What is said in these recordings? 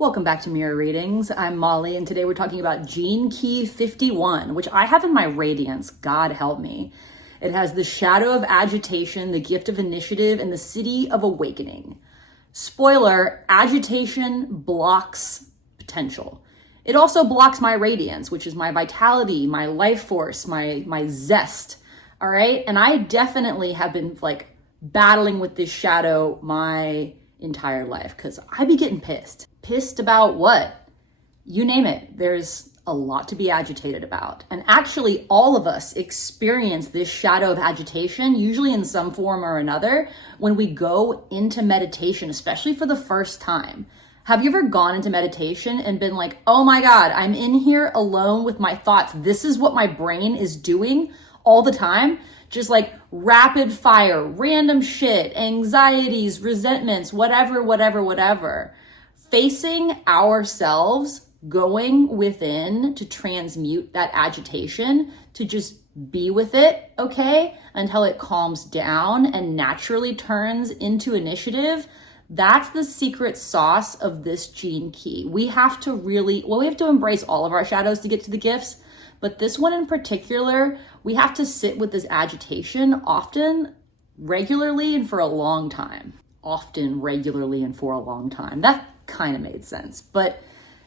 Welcome back to Mirror Readings. I'm Molly, and today we're talking about Gene Key 51, which I have in my Radiance. God help me. It has the Shadow of Agitation, the Gift of Initiative, and the City of Awakening. Spoiler, agitation blocks potential. It also blocks my radiance, which is my vitality, my life force, my zest. All right? And I definitely have been battling with this shadow my entire life because I be getting pissed. Pissed about what? You name it. There's a lot to be agitated about. And actually, all of us experience this shadow of agitation, usually in some form or another, when we go into meditation, especially for the first time. Have you ever gone into meditation and been like, oh my God, I'm in here alone with my thoughts. This is what my brain is doing all the time. Just like rapid fire, random shit, anxieties, resentments, whatever. Facing ourselves, going within to transmute that agitation, to just be with it, okay, until it calms down and naturally turns into initiative. That's the secret sauce of this gene key. We have to embrace all of our shadows to get to the gifts. But this one in particular, we have to sit with this agitation often, regularly, and for a long time. Often, regularly, and for a long time. That kind of made sense. But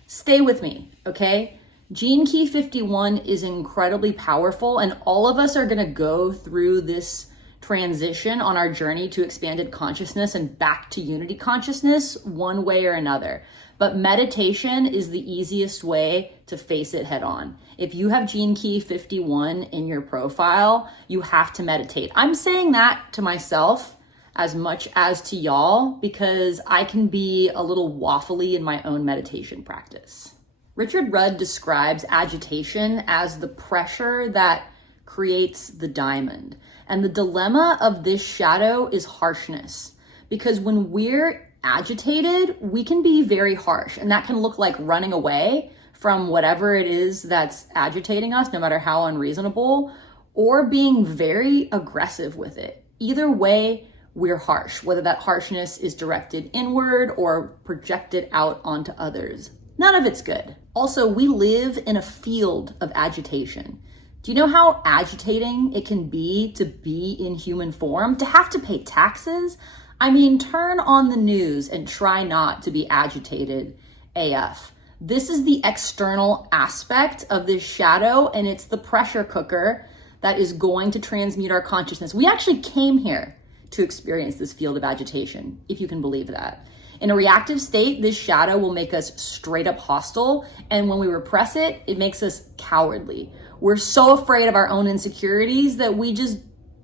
stay with me, okay? Gene Key 51 is incredibly powerful, and all of us are going to go through this transition on our journey to expanded consciousness and back to unity consciousness one way or another. But meditation is the easiest way to face it head on. If you have Gene Key 51 in your profile, you have to meditate. I'm saying that to myself as much as to y'all because I can be a little waffly in my own meditation practice. Richard Rudd describes agitation as the pressure that creates the diamond. And the dilemma of this shadow is harshness, because when we're agitated, we can be very harsh, and that can look like running away from whatever it is that's agitating us, no matter how unreasonable, or being very aggressive with it. Either way, we're harsh, whether that harshness is directed inward or projected out onto others. None of it's good. Also, we live in a field of agitation. Do you know how agitating it can be to be in human form? To have to pay taxes? I mean, turn on the news and try not to be agitated AF. This is the external aspect of this shadow, and it's the pressure cooker that is going to transmute our consciousness. We actually came here to experience this field of agitation, if you can believe that. In a reactive state, this shadow will make us straight up hostile, and when we repress it, it makes us cowardly. We're so afraid of our own insecurities that we just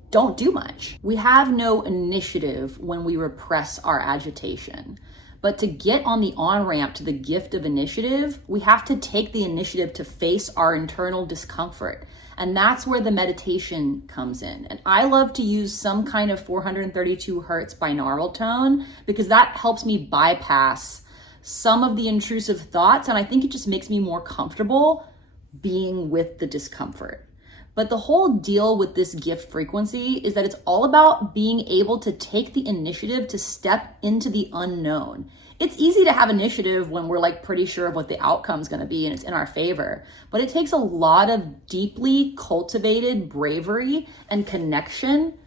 don't do much. We have no initiative when we repress our agitation. But to get on the on-ramp to the gift of initiative, we have to take the initiative to face our internal discomfort. And that's where the meditation comes in. And I love to use some kind of 432 hertz binaural tone because that helps me bypass some of the intrusive thoughts. And I think it just makes me more comfortable being with the discomfort. But the whole deal with this gift frequency is that it's all about being able to take the initiative to step into the unknown. It's easy to have initiative when we're pretty sure of what the outcome's going to be and it's in our favor. But it takes a lot of deeply cultivated bravery and connection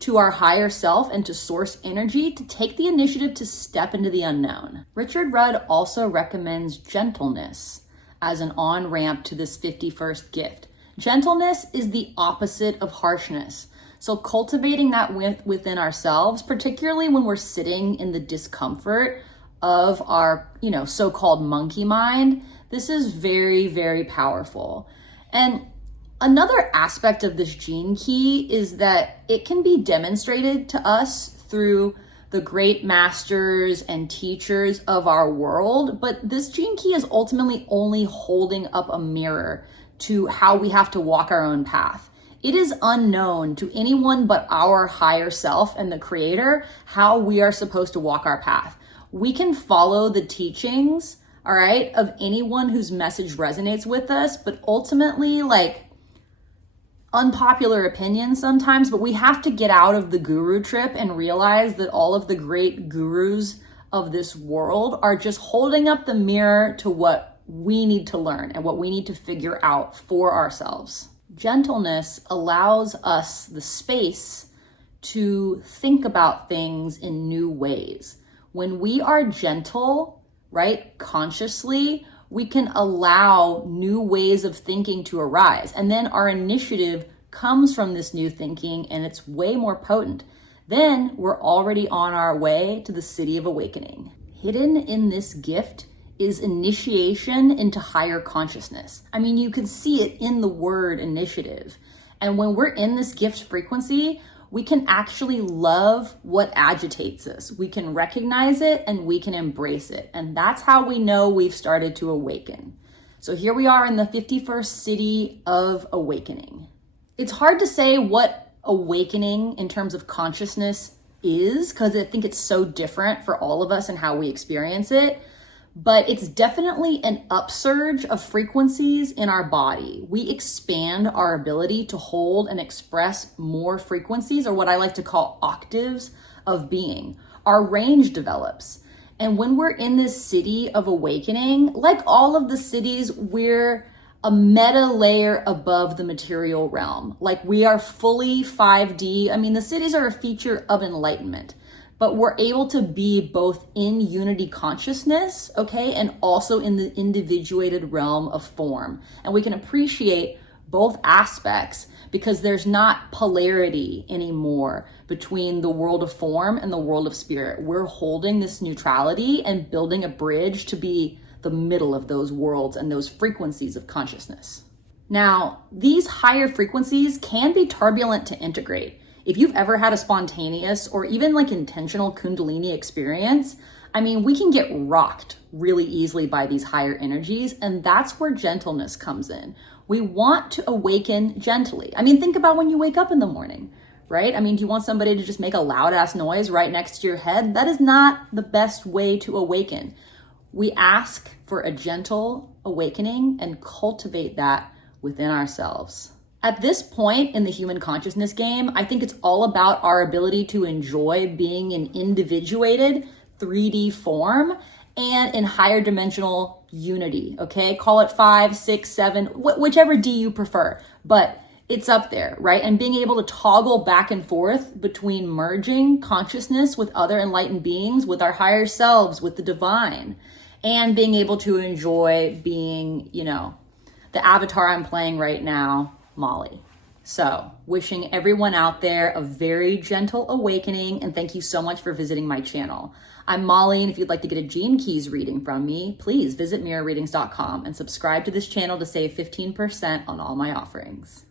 to our higher self and to source energy to take the initiative to step into the unknown. Richard Rudd also recommends gentleness as an on-ramp to this 51st gift. Gentleness is the opposite of harshness. So cultivating that within ourselves, particularly when we're sitting in the discomfort of our, so-called monkey mind, this is very, very powerful. And another aspect of this gene key is that it can be demonstrated to us through the great masters and teachers of our world, but this gene key is ultimately only holding up a mirror to how we have to walk our own path. It is unknown to anyone but our higher self and the creator how we are supposed to walk our path. We can follow the teachings, all right, of anyone whose message resonates with us, but ultimately, unpopular opinion sometimes, but we have to get out of the guru trip and realize that all of the great gurus of this world are just holding up the mirror to what we need to learn and what we need to figure out for ourselves. Gentleness allows us the space to think about things in new ways. When we are gentle, right, consciously, we can allow new ways of thinking to arise. And then our initiative comes from this new thinking and it's way more potent. Then we're already on our way to the city of awakening. Hidden in this gift is initiation into higher consciousness. I mean, you can see it in the word initiative. And when we're in this gift frequency, we can actually love what agitates us. We can recognize it and we can embrace it. And that's how we know we've started to awaken. So here we are in the 51st city of awakening. It's hard to say what awakening in terms of consciousness is, because I think it's so different for all of us and how we experience it. But it's definitely an upsurge of frequencies in our body. We expand our ability to hold and express more frequencies, or what I like to call octaves of being. Our range develops. And when we're in this city of awakening, like all of the cities, we're a meta layer above the material realm. Like we are fully 5D. I mean, the cities are a feature of enlightenment. But we're able to be both in unity consciousness, okay, and also in the individuated realm of form. And we can appreciate both aspects because there's not polarity anymore between the world of form and the world of spirit. We're holding this neutrality and building a bridge to be the middle of those worlds and those frequencies of consciousness. Now, these higher frequencies can be turbulent to integrate. If you've ever had a spontaneous or even like intentional Kundalini experience, I mean, we can get rocked really easily by these higher energies, and that's where gentleness comes in. We want to awaken gently. I mean, think about when you wake up in the morning, right? I mean, do you want somebody to just make a loud ass noise right next to your head? That is not the best way to awaken. We ask for a gentle awakening and cultivate that within ourselves. At this point in the human consciousness game, I think it's all about our ability to enjoy being in individuated 3D form and in higher dimensional unity, okay? Call it 5, 6, 7, whichever D you prefer, but it's up there, right? And being able to toggle back and forth between merging consciousness with other enlightened beings, with our higher selves, with the divine, and being able to enjoy being, you know, the avatar I'm playing right now, Molly. So, wishing everyone out there a very gentle awakening, and thank you so much for visiting my channel. I'm Molly, and if you'd like to get a Gene Keys reading from me, please visit mirrorreadings.com and subscribe to this channel to save 15% on all my offerings.